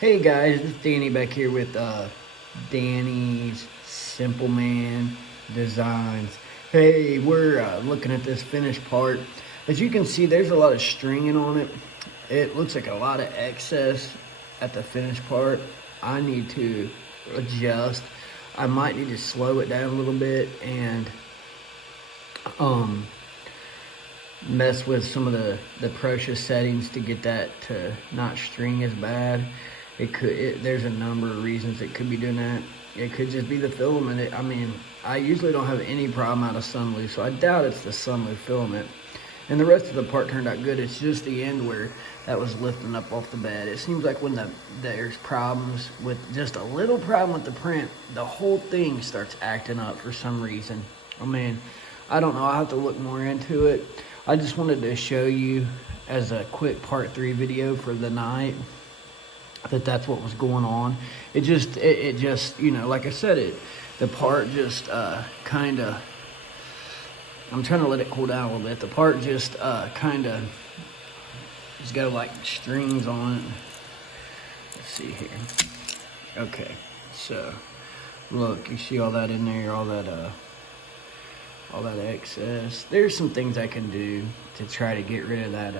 Hey guys, it's Danny back here with Danny's Simple Man Designs. Hey, we're looking at this finished part. As you can see, there's a lot of stringing on it. It looks like a lot of excess at the finished part. I need to adjust. I might need to slow it down a little bit and um, mess with some of the pressure settings to get that to not string as bad. There's a number of reasons it could be doing that. It could just be the filament. I mean, I usually don't have any problem out of Sunlu, so I doubt it's the Sunlu filament. And the rest of the part turned out good. It's just the end where that was lifting up off the bed. It seems like when there's problems with just a little problem with the print, the whole thing starts acting up for some reason. I mean, I don't know. I'll have to look more into it. I just wanted to show you as a quick part 3 video for the night that's what was going on. It just, you know, like I said, the part just kind of, I'm trying to let it cool down a little bit. The part just kind of, it's got like strings on it. Let's see here. Okay, so look, you see all that in there, all that excess. There's some things I can do to try to get rid of that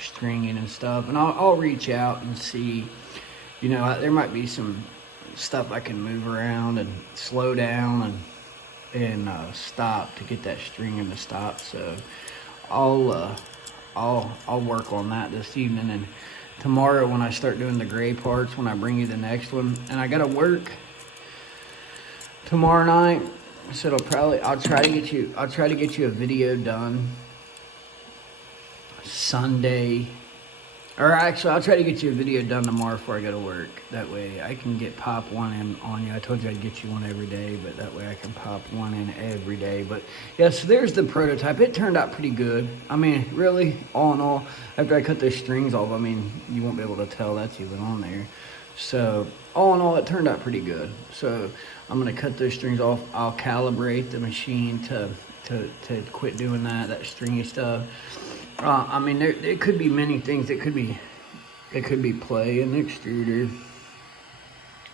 stringing and stuff, and I'll reach out and see. You know, there might be some stuff I can move around and slow down and stop to get that stringing to stop. So I'll work on that this evening, and tomorrow when I start doing the gray parts, when I bring you the next one, and I gotta work tomorrow night. So I'll try to get you a video done Sunday. Or actually, I'll try to get you a video done tomorrow before I go to work. That way I can get pop one in on you. I told you I'd get you one every day, but that way I can pop one in every day. But yeah, so there's the prototype. It turned out pretty good. I mean, really, all in all, after I cut those strings off, I mean, you won't be able to tell that's even on there. So all in all, it turned out pretty good. So I'm gonna cut those strings off. I'll calibrate the machine to quit doing that stringy stuff. I mean, there could be many things. It could be play in the extruder.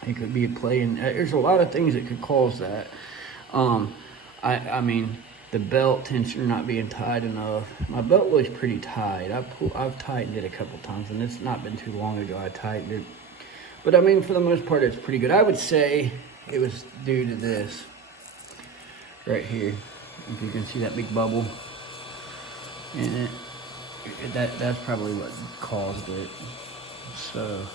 It could be a play in. There's a lot of things that could cause that. I mean, the belt tensioner not being tight enough. My belt was pretty tight. I've tightened it a couple times, and it's not been too long ago I tightened it. But I mean, for the most part, it's pretty good. I would say it was due to this right here. If you can see that big bubble in it. That's probably what caused it. So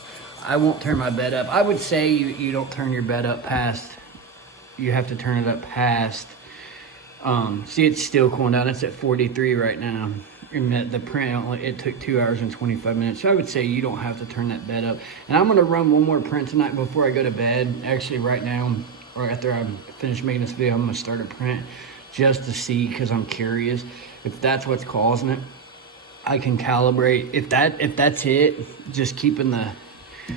I won't turn my bed up. I would say you don't turn your bed up past, you have to turn it up past, see, it's still cooling down. It's at 43 right now. And the print, it took 2 hours and 25 minutes. So I would say you don't have to turn that bed up. And I'm gonna run one more print tonight before I go to bed. Actually right now, or after I finish making this video, I'm gonna start a print just to see, because I'm curious if that's what's causing it. I can calibrate if that's it, just keeping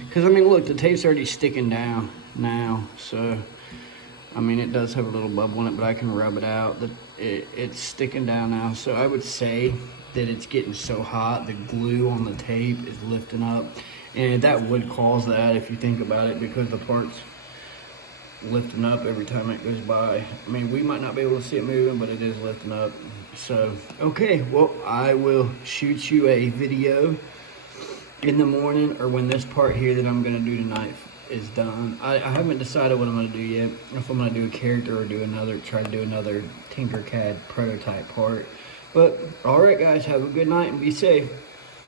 because I mean, look, the tape's already sticking down now, so I mean, it does have a little bubble in it, but I can rub it out. It's sticking down now, so I would say that it's getting so hot, the glue on the tape is lifting up, and that would cause that if you think about it, because the part's lifting up every time it goes by. I mean, we might not be able to see it moving, but it is lifting up. So, okay, well, I will shoot you a video in the morning, or when this part here that I'm gonna do tonight is done. I haven't decided what I'm gonna do yet, if I'm gonna do a character or try to do another Tinkercad prototype part. But, all right, guys, have a good night and be safe.